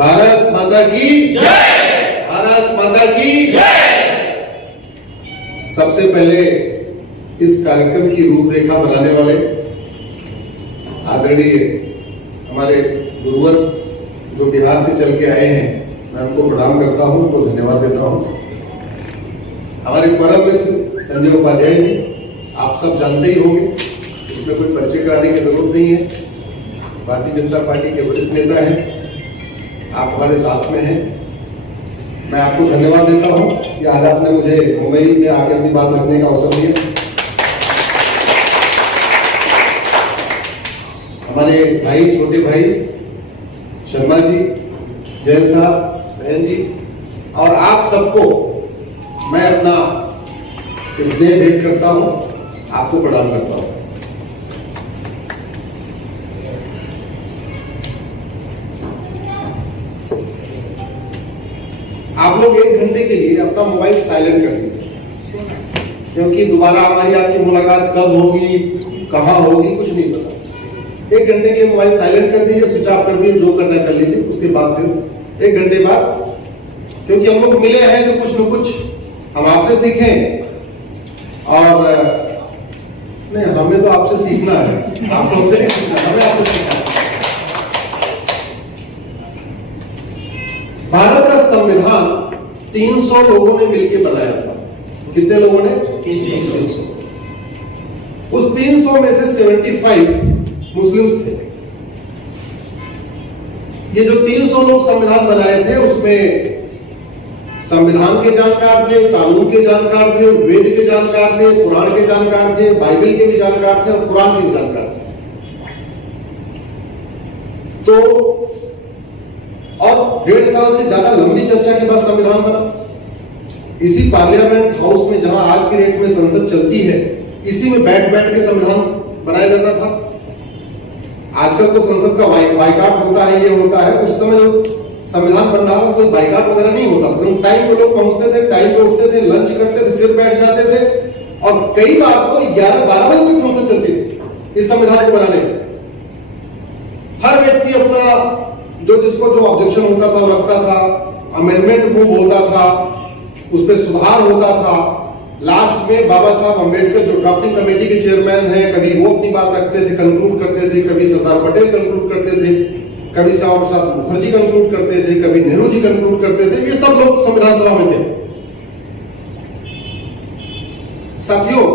भारत माता की जय। भारत माता की जय। सबसे पहले इस कार्यक्रम की रूपरेखा बनाने वाले आदरणीय हमारे गुरुवर जो बिहार से चल के आए हैं, मैं उनको प्रणाम करता हूं, उनको धन्यवाद देता हूं। हमारे परम मित्र संजय उपाध्याय जी, आप सब जानते ही होंगे, इसमें कोई परिचय कराने की जरूरत नहीं है। भारतीय जनता पार्टी के वरिष्ठ नेता हैं, आप हमारे साथ में हैं। मैं आपको धन्यवाद देता हूं कि आज आपने मुझे मुंबई में आकर अपनी बात रखने का अवसर दिया। हमारे भाई, छोटे भाई शर्मा जी, जैन साहब, बहन जी और आप सबको मैं अपना स्नेह भेंट करता हूं, आपको प्रणाम करता हूं। आप लोग 1 घंटे के लिए अपना मोबाइल साइलेंट कर दीजिए, क्योंकि दोबारा हमारी आपकी मुलाकात कब होगी, कहां होगी, कुछ नहीं पता। 1 घंटे के लिए मोबाइल साइलेंट कर दीजिए, स्विच ऑफ कर दीजिए, जो करना है कर लीजिए। उसके बाद फिर 1 घंटे बाद, क्योंकि हम लोग मिले हैं तो कुछ न कुछ हम आपसे सीखें, और नहीं, हमें तो आपसे सीखना है, आप लोग से नहीं सीखना, हमें आपसे सीखना है। भारत का संविधान 300 लोगों ने मिलकर बनाया था। कितने लोगों ने? 300। उस 300 में से 75 मुस्लिम्स थे। ये जो 300 लोग संविधान बनाए थे, उसमें संविधान के जानकार थे, कानून के जानकार थे, वेद के जानकार थे, पुराण के जानकार थे, बाइबल के भी जानकार थे और कुरान के भी जानकार थे। तो और 1.5 साल से ज्यादा लंबी चर्चा के बाद संविधान बना। इसी पार्लियामेंट हाउस में, जहां आज के डेट में संसद चलती है, इसी में बैठ बैठ के संविधान बनाया जाता था। आजकल तो संसद का बाइकाट होता है, ये होता है। उस समय संविधान बन रहा था, कोई बाइकाट वगैरह नहीं होता था। टाइम पे लोग पहुंचते थे, टाइम पे उठते थे, लंच करते थे, फिर बैठ जाते थे, और कई बार तो 11-12 बजे तक संसद चलती थी इस संविधान को बनाने में। हर व्यक्ति अपना जिसको जो ऑब्जेक्शन होता था वो रखता था, अमेंडमेंट मूव होता था, उस पर सुधार होता था। लास्ट में बाबा साहब अम्बेडकर जो ड्राफ्टिंग कमेटी के चेयरमैन हैं, कभी वो अपनी बात रखते थे, कंक्लूड करते थे, कभी सरदार पटेल कंक्लूड करते थे, कभी श्यामा प्रसाद मुखर्जी कंक्लूड करते थे, कभी नेहरू जी कंक्लूड करते थे। ये सब लोग संविधान सभा में थे। साथियों,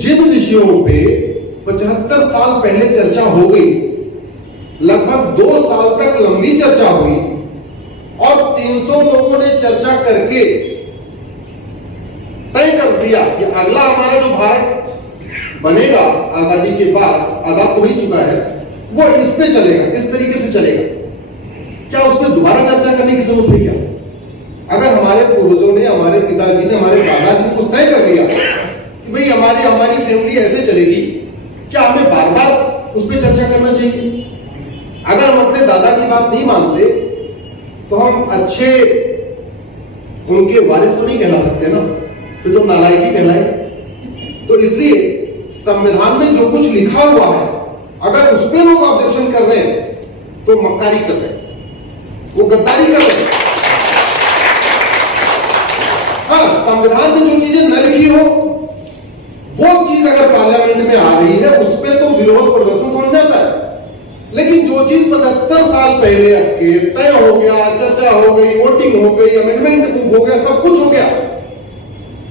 जिन विषयों पे 75 साल पहले चर्चा हो गई, लगभग 2 साल तक लंबी चर्चा हुई, और 300 लोगों ने चर्चा करके तय कर दिया कि अगला हमारा जो भारत बनेगा आजादी के बाद, आजाद हो ही चुका है, वो इस पे चलेगा, इस तरीके से चलेगा। क्या उस पर दोबारा चर्चा करने की जरूरत है क्या? अगर हमारे पूर्वजों ने, हमारे पिताजी ने, हमारे दादाजी ने कुछ तय कर लिया कि भाई हमारी फैमिली ऐसे चलेगी, क्या हमें बार बार उस पर चर्चा करना चाहिए? अगर हम अपने दादा की बात नहीं मानते तो हम अच्छे उनके वारिस तो नहीं कहला सकते ना, फिर तो नालायकी कहलाए। तो इसलिए संविधान में जो कुछ लिखा हुआ है, अगर उस पर लोग ऑब्जेक्शन कर रहे हैं तो मक्कारी कर रहे हैं, वो गद्दारी कर रहे हैं। हाँ, संविधान में जो चीजें न लिखी हो, वो चीज अगर पार्लियामेंट में आ रही है, उस पर तो विरोध प्रदर्शन समझ में आता है। लेकिन जो चीज 75 साल पहले आपके तय हो गया, चर्चा हो गई, वोटिंग हो गई, अमेंडमेंट मूव हो गया, सब कुछ हो गया,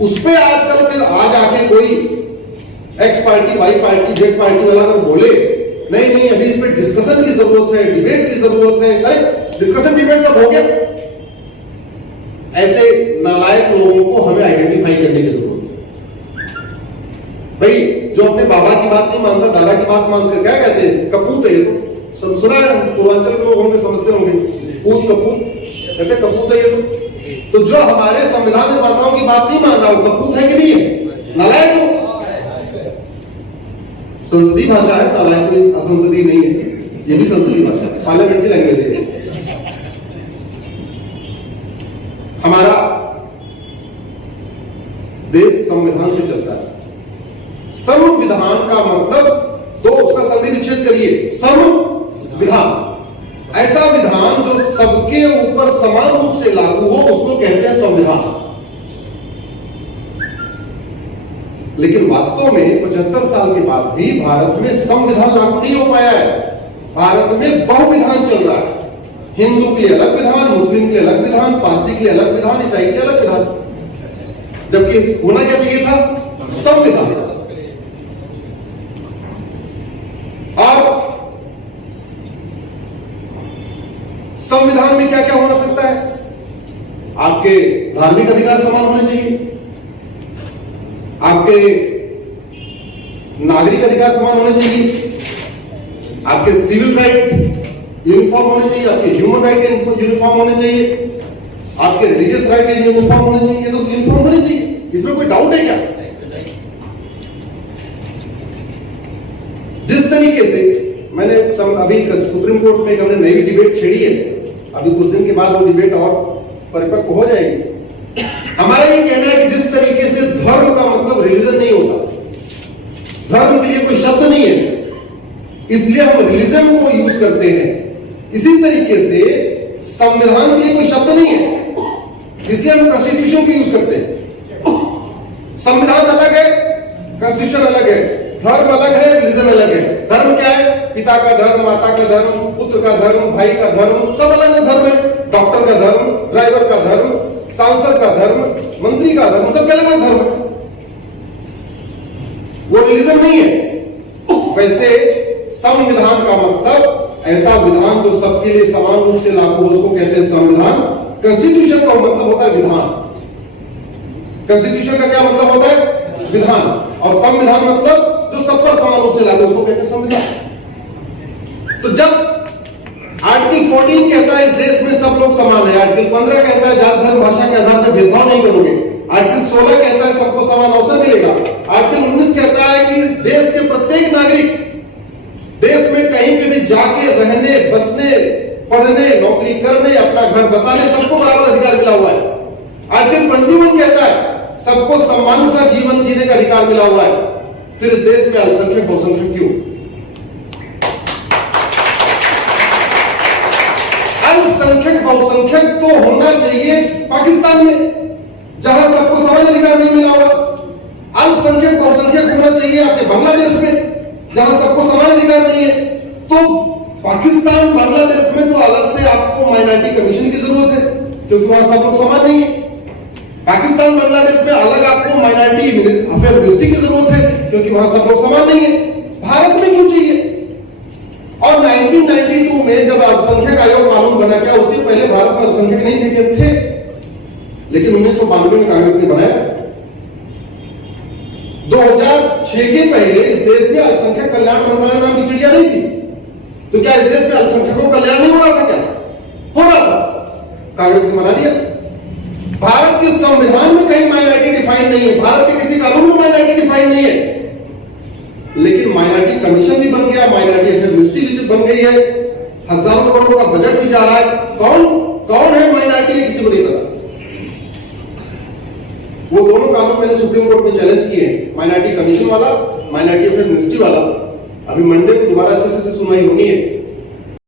उस पे आजकल के आज आके कोई X party, Y party, Z party वाला अगर बोले नहीं अभी इस पे डिस्कशन की जरूरत है, डिबेट की जरूरत है, अरे डिस्कशन डिबेट सब हो गया। ऐसे नालायक लोगों को हमें आइडेंटिफाई करने की जरूरत है। भाई, जो अपने बाबा की बात नहीं मानता, दादा की बात मानते, क्या कहते हैं? कपूत है। ये तो सुना है, पूर्वांचल के लोग होंगे, समझते होंगे, पूत कपूत कहते, कपूत है ये। तो जो हमारे संविधान निर्माताओं की बात नहीं मान रहा, वो कपूत है कि नहीं है? नालायक हो। संसदीय भाषा है, नालायक कोई असंसदीय नहीं है, ये भी संसदीय भाषा है, पार्लियामेंट्री लैंग्वेज है। हमारा देश संविधान से चलता है। संविधान का मतलब, तो उसका संधि विच्छेद करिए, संविधान, ऐसा विधान सबके ऊपर समान रूप से लागू हो, उसको कहते हैं संविधान। लेकिन वास्तव में 75 साल के बाद भी भारत में संविधान लागू नहीं हो पाया है। भारत में बहुविधान चल रहा है। हिंदू के लिए अलग विधान, मुस्लिम के लिए अलग विधान, पारसी के लिए अलग विधान, ईसाई के लिए अलग विधान, जबकि होना क्या चाहिए था? संविधान। और संविधान में क्या क्या होना सकता है? आपके धार्मिक अधिकार समान होने चाहिए, आपके नागरिक अधिकार समान होने चाहिए, आपके सिविल राइट यूनिफॉर्म होने चाहिए, आपके ह्यूमन राइट यूनिफॉर्म होने चाहिए, आपके रिलीजियस राइट यूनिफॉर्म होने चाहिए। तो यूनिफॉर्म होने चाहिए, इसमें कोई डाउट है क्या? जिस तरीके से मैंने अभी सुप्रीम कोर्ट में हमने नई डिबेट छेड़ी है, अभी कुछ दिन के बाद वो डिबेट और परिपक्व हो जाएगी। हमारा ये कहना है कि जिस तरीके से धर्म का मतलब रिलीजन नहीं होता, धर्म के लिए कोई शब्द नहीं है, इसलिए हम रिलीजन को यूज करते हैं, इसी तरीके से संविधान के लिए कोई शब्द नहीं है, इसलिए हम कॉन्स्टिट्यूशन को यूज करते हैं। संविधान अलग है, कॉन्स्टिट्यूशन अलग है, धर्म अलग है, रिलीजन अलग है। धर्म क्या है? पिता का धर्म, माता का धर्म, पुत्र का धर्म, भाई का धर्म, सब अलग अलग धर्म है। डॉक्टर का धर्म, ड्राइवर का धर्म, सांसद का धर्म, मंत्री का धर्म, सब अलग अलग धर्म है, वो रिलीजन नहीं है। वैसे संविधान का मतलब ऐसा विधान जो सबके लिए समान रूप से लागू हो, उसको कहते हैं संविधान। कॉन्स्टिट्यूशन का मतलब होता है विधान। कॉन्स्टिट्यूशन का क्या मतलब होता है? विधान। और संविधान मतलब जो सब पर समान रूप से लागू, उसको कहते हैं संविधान। तो जब आर्टिकल 14 कहता है इस देश में सब लोग समान है, आर्टिकल 15 कहता है जात धर्म भाषा के आधार पर भेदभाव नहीं करोगे, आर्टिकल 16 कहता है सबको समान अवसर मिलेगा, आर्टिकल 19 कहता है कि देश के प्रत्येक नागरिक देश में कहीं पे भी जाके रहने, बसने, पढ़ने, नौकरी करने, अपना घर बसाने, सबको बराबर अधिकार मिला हुआ है। आर्टिकल 21 कहता है सबको सम्मान सा जीवन जीने का अधिकार मिला हुआ है। फिर इस देश में अल्पसंख्यक बहुसंख्यक क्यों? अल्पसंख्यक बहुसंख्यक तो होना चाहिए पाकिस्तान में, जहां सबको समान अधिकार नहीं मिला हुआ। अल्पसंख्यक बहुसंख्यक होना चाहिए आपके बांग्लादेश में, जहां सबको समान अधिकार नहीं है। तो पाकिस्तान, बांग्लादेश में तो अलग से आपको माइनॉरिटी कमीशन की जरूरत है, क्योंकि वहां सब लोग समान नहीं है। पाकिस्तान, बांग्लादेश में अलग आपको माइनॉरिटी अफेयर मिनिस्ट्री की जरूरत है, क्योंकि वहां सब लोग समान नहीं है। भारत में क्यों चाहिए? और 1992 में जब अल्पसंख्यक आयोग कानून बना गया, उसके पहले भारत में अल्पसंख्यक नहीं थे, लेकिन 1992 में कांग्रेस ने बनाया। 2006 के पहले इस देश में अल्पसंख्यक कल्याण मंत्रालय नाम की चिड़िया नहीं थी। तो क्या इस देश में अल्पसंख्यकों का कल्याण नहीं हो रहा था? क्या हो रहा था? कांग्रेस ने बना दिया। भारत के संविधान में कहीं माइनॉरिटी डिफाइन नहीं है, भारत के किसी कानून में माइनॉरिटी डिफाइन नहीं है, लेकिन माइनॉरिटी कमीशन भी बन गया, माइनॉरिटी अफेयर मिनिस्ट्री भी बन गई है, हजारों करोड़ का बजट भी जा रहा है। कौन है माइनॉरिटी? किसी को नहीं पता। वो दोनों कानून मैंने सुप्रीम कोर्ट में चैलेंज किए, माइनॉरिटी कमीशन वाला, माइनॉरिटी अफेयर मिनिस्ट्री वाला। अभी मंडे को दोबारा इसमें से सुनवाई होनी है।